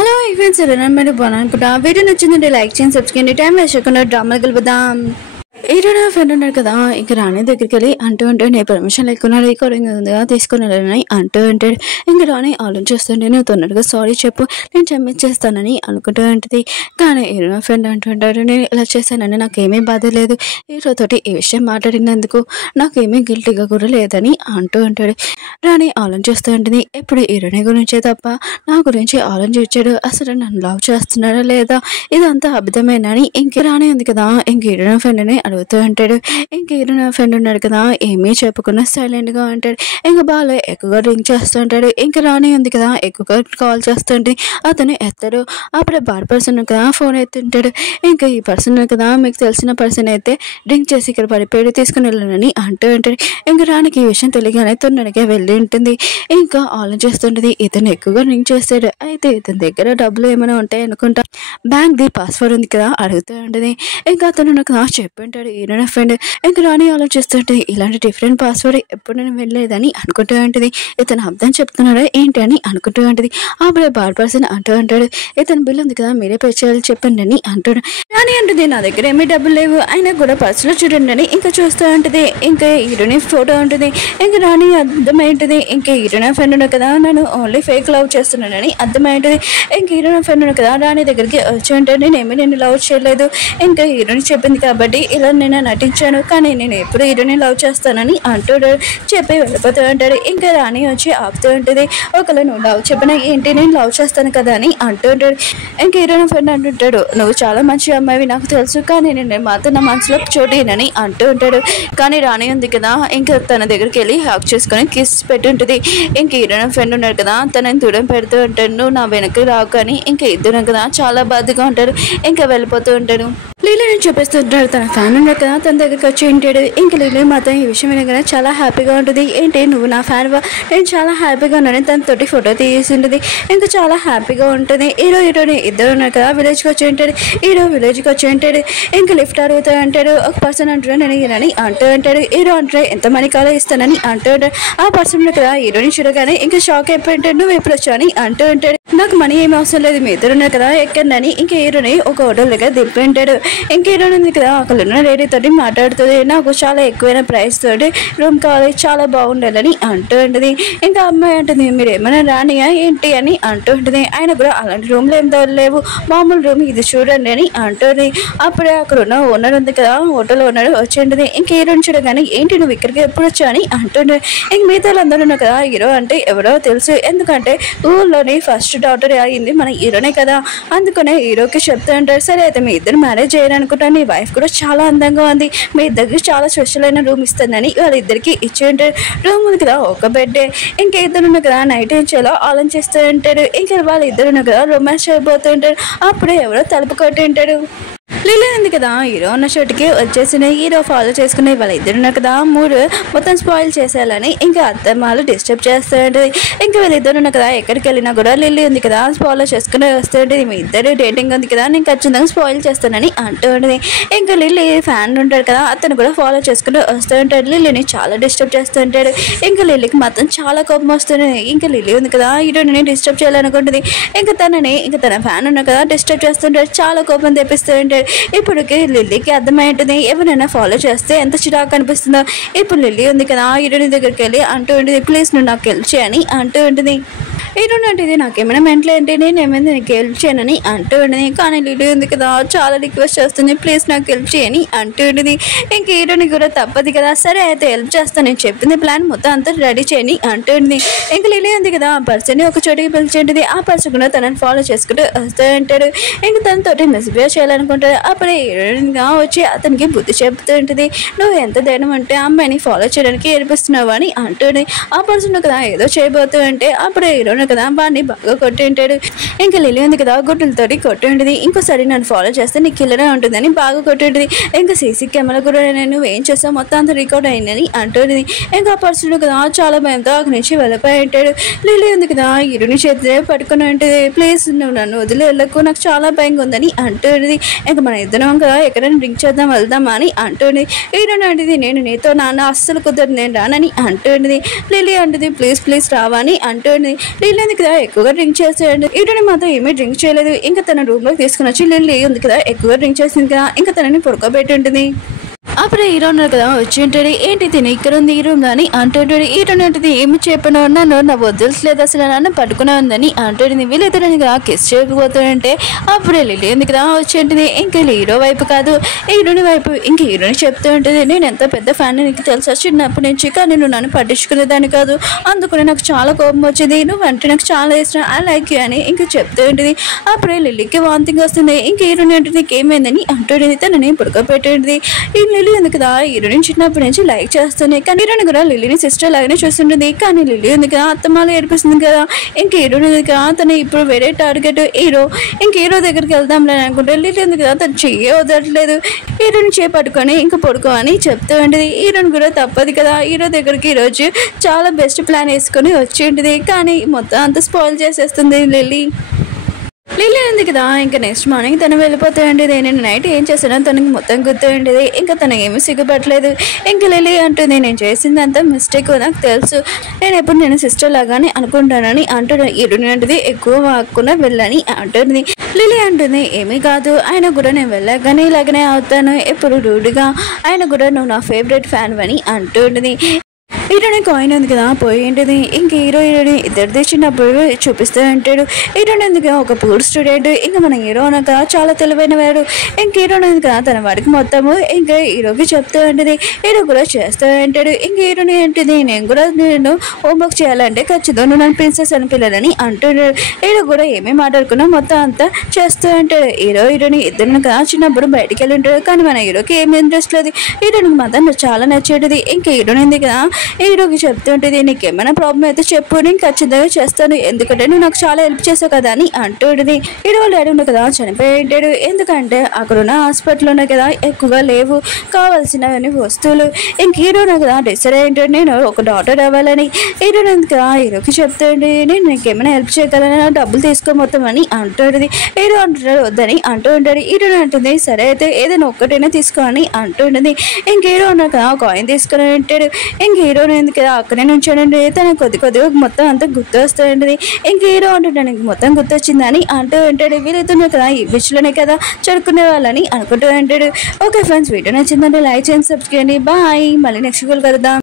Hello friends, ఎలా మీరు బాగున్నాను. వీడియో నచ్చిందంటే లైక్ చేయండి, సబ్స్క్రైబ్ చేయండి. టైం వేస్ట్ చేయకుండా డ్రామాలు గెలుపుదాం. ఈరోజు ఫ్రెండ్ ఉన్నాడు కదా, ఇంక రాణి దగ్గరికి వెళ్ళి అంటూ నీ పర్మిషన్ లేకున్నా రికార్డింగ్ ఉందిగా తీసుకుని వెళ్ళని అంటూ ఉంటాడు. ఇంక రాణి ఆలోచిస్తుంటే నువ్వు తొందరగా సారీ చెప్పు, నేను క్షమించేస్తానని అనుకుంటూ ఉంటుంది. కానీ ఈరోజు ఫ్రెండ్ అంటుంటాడు, నేను ఇలా చేశానని నాకేమీ బాధ లేదు, ఈరోజుతోటి ఈ విషయం మాట్లాడినందుకు నాకేమీ గిల్టీగా కూడా లేదని అంటూ ఉంటాడు. రాణి ఆలోచిస్తూ ఉంటుంది, ఎప్పుడు ఈరోని గురించే తప్ప నా గురించి ఆలోచించాడు, అసలు నన్ను లవ్ చేస్తున్నాడా లేదా, ఇదంతా అబద్ధమేనని ఇంక రాణి ఉంది కదా, ఇంక ఈరోజు ఫ్రెండ్ని అడుగుతూ ఉంటాడు. ఇంక ఈరోజు ఫ్రెండ్ ఉన్నాడు కదా, ఏమీ చెప్పకుండా సైలెంట్ గా ఉంటాడు. ఇంక బాగా ఎక్కువగా డ్రింక్ చేస్తూ ఉంటాడు. ఇంక రాణి ఉంది కదా, ఎక్కువగా కాల్ చేస్తుంటే అతను ఎత్తాడు. అప్పుడే బార్ పర్సన్ కదా ఫోన్ ఎత్తుంటాడు. ఇంకా ఈ పర్సన్ కదా, మీకు తెలిసిన పర్సన్ అయితే డ్రింక్ చేసి ఇక్కడ పడిపోయి తీసుకుని వెళ్ళానని అంటూ ఉంటాడు. ఇంక రాణికి ఈ విషయం తెలియగానే తొందరగా వెళ్ళి ఉంటుంది. ఇంకా ఆలోచిస్తుంటది, ఇతను ఎక్కువగా డ్రింక్ చేస్తాడు, అయితే ఇతని దగ్గర డబ్బులు ఏమైనా ఉంటాయి అనుకుంటా, బ్యాంక్ ది పాస్వర్డ్ ఉంది కదా అడుగుతూ ఉంటుంది. ఇంకా అతను నాకు చెప్పుంటాడు ఈయన ఫ్రెండ్. ఇంకా రాణి ఆలోచిస్తుంటే ఇలాంటి డిఫరెంట్ పాస్వర్డ్ ఎప్పుడు నేను వెళ్ళలేదని అనుకుంటూ ఉంటుంది. ఇతను అర్థం చెప్తున్నాడా ఏంటి అని అనుకుంటూ ఉంటుంది. అప్పుడే బార్ పర్సన్ అంటూ ఉంటాడు, ఇతను బిల్ ఉంది కదా మీరే పే చేయాలి చెప్పండి అని అంటాడు. రాణి అంటుంది, నా దగ్గర ఏమీ డబ్బులు లేవు, అయినా కూడా పర్సులో చూడండి అని ఇంకా చూస్తూ ఉంటుంది. ఇంకా హీరోని ఫోటో ఉంటుంది. ఇంకా రాణి అర్థమైంటుంది, ఇంకా హీరోని ఫ్రెండ్ ఉన్నాడు కదా నన్ను ఓన్లీ ఫేక్ లవ్ చేస్తున్నానని అర్థమైంటుంది. ఇంకా హీరోని ఫ్రెండ్ ఉన్నాడు కదా రాణి దగ్గరికి వచ్చి ఉంటాడు, నేనేమీ నేను లవ్ చేయలేదు, ఇంకా హీరోని చెప్పింది కాబట్టి ఇలా నేను నటించాను, కానీ నేను ఎప్పుడు హీరోని లవ్ చేస్తానని అంటాడు. చెప్పి వెళ్ళిపోతూ ఉంటాడు. ఇంకా రాణి వచ్చి ఆపుతూ ఉంటుంది, ఒకవేళ నువ్వు లవ్ చెప్పినా ఏంటి, నేను లవ్ చేస్తాను కదా అని అంటూ ఉంటాడు. ఇంకా హీరోని ఫ్రెండ్ అంటుంటాడు, నువ్వు చాలా మంచి అమ్మాయివి నాకు తెలుసు, కానీ నేను మాత్రం నా మనసులో చోటేనని అంటూ ఉంటాడు. కానీ రాణి ఉంది కదా, ఇంకా తన దగ్గరికి వెళ్ళి హాక్ చేసుకొని కిస్ పెట్టుంటుంది. ఇంక హీరోని ఫ్రెండ్ ఉన్నాడు కదా, తనని దూరం పెడుతూ ఉంటాడు, నువ్వు నా వెనక్కి రావు కానీ. ఇంకా ఇద్దరు కదా చాలా బాధగా ఉంటాడు. ఇంకా వెళ్ళిపోతూ ఉంటాడు. లీలని చూపిస్తుంటాడు, తన ఫ్యాన్ ఉన్నాడు కదా తన దగ్గరికి వచ్చి ఉంటాడు. ఇంకా లీలీ మాత్రం ఈ విషయం వినగానే చాలా హ్యాపీగా ఉంటుంది. ఏంటి నువ్వు నా ఫ్యాన్ వా, నేను చాలా హ్యాపీగా ఉన్నాను, తనతోటి ఫోటో తీసి ఉంటుంది. ఇంకా చాలా హ్యాపీగా ఉంటుంది. హీరోని ఇద్దరు ఉన్నారు కదా విలేజ్కి వచ్చి ఉంటాడు. హీరో విలేజ్కి వచ్చి ఉంటాడు. ఇంకా లిఫ్ట్ అడుగుతూ ఉంటాడు. ఒక పర్సన్ అంటాడు నేను ఇలాని అంటూ ఉంటాడు. హీరో అంటాడు ఎంత మనీ కాలో ఇస్తానని అంటూ ఉంటాడు. ఆ పర్సన్ కదా హీరోని చూడగానే ఇంకా షాక్ అయిపోయి ఉంటాడు, నువ్వు ఎప్పుడు వచ్చావు అని అంటూ ఉంటాడు. నాకు మనీ ఏమి అవసరం లేదు, మీ ఇద్దరు ఉన్నారు కదా ఎక్కడని. ఇంకా హీరోని ఒక హోటల్ దగ్గర దింపి ఉంటాడు. ఇంకా హీరోని ఉంది కదా అక్కడ లేడీ తోటి మాట్లాడుతుంది, నాకు చాలా ఎక్కువైన ప్రైస్ తోటి రూమ్ కావాలి, చాలా బాగుండాలని అంటూ ఉంటుంది. ఇంకా అమ్మాయి అంటుంది, మీరు ఏమైనా రానియా ఏంటి అని అంటూ ఉంటుంది. ఆయన కూడా అలాంటి రూమ్లో ఏం లేవు, మామూలు రూమ్ ఇది చూడండి అని అంటుంది. అప్పుడే అక్కడ ఉన్న ఓనర్ ఉంది కదా హోటల్ ఓనర్ వచ్చింటుంది. ఇంక హీరోని చూడగానే ఏంటి నువ్వు ఇక్కడికి ఎప్పుడు వచ్చా అని అంటుండే. ఇంక మిగతా అందరూ ఉన్నారు కదా, హీరో అంటే ఎవరో తెలుసు, ఎందుకంటే ఊళ్ళోని ఫస్ట్ డాటర్ అయింది మన హీరోనే కదా, అందుకనే హీరోకి చెప్తూ ఉంటారు, సరే అయితే మీ ఇద్దరు మ్యారేజ్ చేయాలనుకుంటా, నీ వైఫ్ కూడా చాలా అందంగా ఉంది, మీ ఇద్దరికి చాలా స్పెషల్ అయిన రూమ్ ఇస్తుందని వాళ్ళిద్దరికి ఇచ్చి ఉంటారు. రూమ్ ఉంది కదా ఒక బెడ్డే. ఇంకా ఇద్దరు ఉన్నారు కదా నైట్ ఏం చేయాలో ఆలోచిస్తూ ఉంటారు. ఇంకా వాళ్ళిద్దరు ఉన్నారు కదా రొమాన్స్ చేయబోతూ ఉంటారు. అప్పుడే ఎవరో తలుపు కొట్టి ఉంటాడు. లీలా ఉంది కదా హీరో ఉన్న చోటుకి వచ్చేసిన హీరో ఫాలో చేసుకునే వాళ్ళ ఇద్దరున్నారు కదా మూడు మొత్తం స్పాయిల్ చేసేయాలని ఇంకా అత్తమ్మాలు డిస్టర్బ్ చేస్తూ ఉంటుంది. ఇంకా వీళ్ళిద్దరు ఉన్నారు కదా ఎక్కడికి వెళ్ళినా కూడా లిల్లీ ఉంది కదా ఫాలో చేసుకుని వస్తూ ఉంటుంది. మీ ఇద్దరు డేటింగ్ ఉంది కదా నేను ఖచ్చితంగా స్పాయిల్ చేస్తానని అంటూ ఉంటుంది. ఇంకా లిల్లీ ఫ్యాన్ ఉంటాడు కదా అతను కూడా ఫాలో చేసుకుని వస్తూ ఉంటాడు. లిల్లీని చాలా డిస్టర్బ్ చేస్తూ ఉంటాడు. ఇంకా లిల్లీకి మాత్రం చాలా కోపం వస్తుంది. ఇంకా లిల్లీ ఉంది కదా హీరోని డిస్టర్బ్ చేయాలనుకుంటుంది. ఇంకా తనని ఇంకా తన ఫ్యాన్ ఉన్నారు కదా డిస్టర్బ్ చేస్తుంటాడు, చాలా కోపం తెప్పిస్తూ ఉంటాడు. ఇప్పుడుకి లిల్లీకి అర్థమైంటుంది ఎవరైనా ఫాలో చేస్తే ఎంత చిరాకు అనిపిస్తుందో. ఇప్పుడు లిల్లీ ఉంది కదా హీరోని దగ్గరికి వెళ్ళి అంటూ ఉంటుంది, ప్లీజ్ నువ్వు నాకు హెల్ప్ చేయని అంటూ ఉంటుంది. హీరోని అంటే ఇది నాకేమైనా మెంటల్ ఏంటి, నేను ఏమైనా నీకు హెల్ప్ చేయనని అంటూ ఉంటుంది. కానీ లిల్లీ ఉంది కదా చాలా రిక్వెస్ట్ చేస్తుంది, ప్లీజ్ నాకు హెల్ప్ చేయని అంటూ ఉంటుంది. ఇంక హీరోని కూడా తప్పదు కదా, సరే అయితే హెల్ప్ చేస్తాను, నేను చెప్పింది ప్లాన్ మొత్తం అంతా రెడీ చేయని అంటూ ఉంటుంది. ఇంక లిల్లీ ఉంది కదా ఆ పర్సన్ని ఒక చోటికి పిలిచేంటిది. ఆ పర్సన్ కూడా తనని ఫాలో చేసుకుంటూ వస్తూ ఉంటాడు. ఇంక తనతోటి మిస్బిహేవ్ చేయాలనుకుంటాడు. అప్పుడే హీరోయిన్గా వచ్చి అతనికి బుద్ధి చెప్తూ ఉంటుంది, నువ్వు ఎంత ధైర్యం అంటే అమ్మాయిని ఫాలో చేయడానికి ఏర్పిస్తున్నావు అని అంటుంది. ఆ పర్సన్ కదా ఏదో చేయబోతూ అంటే అప్పుడే హీరోయిన్ కదా వాడిని బాగా కొట్టి ఉంటాడు. ఇంకా లిల్లీ ఉంది కదా గుడ్డలతోటి కొట్టి ఉంటుంది. ఇంకోసారి నన్ను ఫాలో చేస్తే నీకు కిల్లరే ఉంటుందని బాగా కొట్టి ఉంటుంది. ఇంకా సీసీ కెమెరా కూడా నేను ఏం చేస్తావు మొత్తం అంతా రికార్డ్ అయిందని అంటుంది. ఇంకా ఆ పర్సన్ కదా చాలా భయంతో అక్కడి నుంచి వెళ్ళిపోయి ఉంటాడు. లిల్లీ ఉంది కదా హీరోని చేతిలో పట్టుకుని ఉంటుంది, ప్లీజ్ నువ్వు నన్ను వదిలి వెళ్ళకు, నాకు చాలా భయంగా ఉందని అంటుంది. ఇంకా మన ఇద్దరం కదా ఎక్కడైనా డ్రింక్ చేద్దాం వెళ్దామా అని అంటుంది. హీరోని అంటుంది, నేను నీతో నాన్న అస్సలు కుదరదు, నేను రానని అంటుంది. లిల్లీ అంటుంది, ప్లీజ్ ప్లీజ్ రావా అని అంటుంది. లిల్లీ కదా ఎక్కువగా డ్రింక్ చేస్తాడు. హీరోని మాత్రం ఏమీ డ్రింక్ చేయలేదు. ఇంకా తన రూమ్ లోకి తీసుకుని వచ్చి లిల్లీ ఉంది కదా ఎక్కువగా డ్రింక్ చేసింది కదా ఇంకా తనని పడుకోబెట్టి ఉంటుంది. అప్పుడు హీరో ఉన్నారు కదా వచ్చి ఉంటాడు. ఏంటి తిని ఇక్కడ ఉంది ఈ రూమ్ లో అని అంటుంటాడు. హీరోని అంటుంది ఏమి చెప్పను నన్ను నా వదిలేదు అసలు నన్ను పట్టుకునే ఉందని అంటుంది. వీళ్ళిద్దరు కదా కిస్ చేయకపోతాడంటే అప్పుడు లిల్లీ ఉంది కదా వచ్చి ఉంటుంది. ఇంకా హీరో వైపు కాదు హీరోని వైపు ఇంకా హీరోని చెప్తూ ఉంటుంది. నేను ఎంత పెద్ద ఫ్యాన్ నీకు తెలుసా చిన్నప్పటి నుంచి కానీ నువ్వు నన్ను పట్టించుకునేదాన్ని కాదు అందుకని నాకు చాలా కోపం వచ్చింది నువ్వు అంటే నాకు చాలా ఇష్టం ఐ లైక్ యూ అని ఇంకా చెప్తూ ఉంటుంది. అప్పుడే లిల్లీకి వాంతింగ్ వస్తుంది. ఇంకా హీరోని అంటే నీకు ఏమైందని అంటుంది. తనని పడుకోబెట్టింది. ఈ లిల్లీ ఉంది కదా హీరోని చిన్నప్పటి నుంచి లైక్ చేస్తుంది కానీ హీరోని కూడా లిల్లీని సిస్టర్ లాగానే చూస్తుంటుంది. కానీ లిల్లీ ఉంది కదా అత్తమాల ఏడిపిస్తుంది కదా ఇంక హీరోని ఉంది కదా తను ఇప్పుడు వేరే టార్గెట్ హీరో ఇంక హీరో దగ్గరికి వెళ్దాంలే అనుకుంటే లిల్లీ ఉంది కదా తను చెయ్యే వదలట్లేదు. హీరోని చేపట్టుకొని ఇంకా పడుకో అని చెప్తూ ఉంటుంది. హీరోని కూడా తప్పదు కదా హీరో దగ్గరికి ఈరోజు చాలా బెస్ట్ ప్లాన్ వేసుకొని వచ్చి ఉంటుంది. కానీ మొత్తం అంతా స్పాయిల్ చేసేస్తుంది లిల్లీ ఉంది కదా ఇంకా నెక్స్ట్ మార్నింగ్ తను వెళ్ళిపోతాయండి. నేను నైట్ ఏం చేశానో తనకి మొత్తం గుర్తుండేది. ఇంకా తనకి ఏమీ సిగ్గుపట్టలేదు. ఇంకా లిల్లీ అంటుంది నేను చేసిందంతా మిస్టేక్ నాకు తెలుసు నేను ఎప్పుడు నేను సిస్టర్ లాగానే అనుకుంటానని అంటున్నా. హీరోని అంటుంది ఎక్కువ వాక్కున్నా వెళ్ళని అంటుంది. లిల్లీ అంటుంది ఏమీ కాదు ఆయన కూడా నేను వెళ్ళగానే ఇలాగనే అవుతాను ఎప్పుడు రూడ్గా ఆయన కూడా నువ్వు నా ఫేవరెట్ ఫ్యాన్ అని అంటుంది. హీరోని కాయిన్ ఉంది కదా పోయి ఉంటుంది. ఇంక హీరోయిన్ ఇద్దరు తెచ్చినప్పుడు చూపిస్తూ ఉంటాడు. హీరోయిన్ ఎందుకు ఒక పూర్ స్టూడెంట్ ఇంకా మన హీరో అనక చాలా తెలివైన వాడు. ఇంక హీరోయిన్ ఉంది కదా తన వాడికి మొత్తము ఇంకా హీరోకి చెప్తూ ఉంటుంది. హీరో కూడా చేస్తూ ఉంటాడు. ఇంక హీరోని ఏంటిది నేను కూడా నేను హోంవర్క్ చేయాలంటే ఖచ్చితంగా నువ్వు నన్ను ప్రిన్సెస్ అని పిల్లలని అంటున్నాడు. హీరో కూడా ఏమేమి మాట్లాడుకున్నా మొత్తం అంతా చేస్తూ ఉంటాడు. హీరోని ఇద్దరు కదా చిన్నప్పుడు బయటికి వెళ్ళి ఉంటాడు. కానీ మన హీరోకి ఏమి ఇంట్రెస్ట్ లేదు. హీరోయిన్కి మాత్రం చాలా నచ్చేది. ఇంకా హీరోయిన్ ఉంది కదా హీరోకి చెప్తుంటుంది నీకేమైనా ప్రాబ్లం అయితే చెప్పు నేను ఖచ్చితంగా చేస్తాను ఎందుకంటే నువ్వు నాకు చాలా హెల్ప్ చేసావు కదా అని అంటుంది. హీరో డాడీ ఉన్న కదా చనిపోయి ఉంటాడు. ఎందుకంటే అక్కడున్న హాస్పిటల్ కదా ఎక్కువగా లేవు కావాల్సినవన్నీ వస్తువులు. ఇంక హీరో కదా డిసైడ్ అయ్యింటాడు నేను ఒక డాక్టర్ అవ్వాలని. హీరో కదా హీరోకి చెప్తుండే నేను నీకేమైనా హెల్ప్ చేయగలనా డబ్బులు తీసుకో మొత్తం అని అంటుంది. హీరో అంటున్నాడు వద్దని అంటూ ఉంటాడు. హీరో అంటుంది సరే అయితే ఏదైనా ఒక్కటైనా తీసుకో అని అంటుంటుంది. ఇంక హీరో ఉన్న కదా కాయిన్ తీసుకొని ఉంటాడు. ఇంక హీరో ఎందుకు అక్కడే నుంచోండి తనకు కొద్దిగా మొత్తం అంతా గుర్తు వస్తుంది. ఇంక హీరో అంటుంటాను మొత్తం గుర్తొచ్చిందని అంటూ ఉంటాడు. వీళ్ళైతే కదా ఈ బిచ్లోనే కదా చదువుకునే వాళ్ళని అనుకుంటూ ఉంటాడు. ఓకే ఫ్రెండ్స్ వీడియో నచ్చిందంటే లైక్ చేయండి సబ్స్క్రైబ్ చేయండి బాయ్ మళ్ళీ నెక్స్ట్ వీడియోలో కలుద్దాం.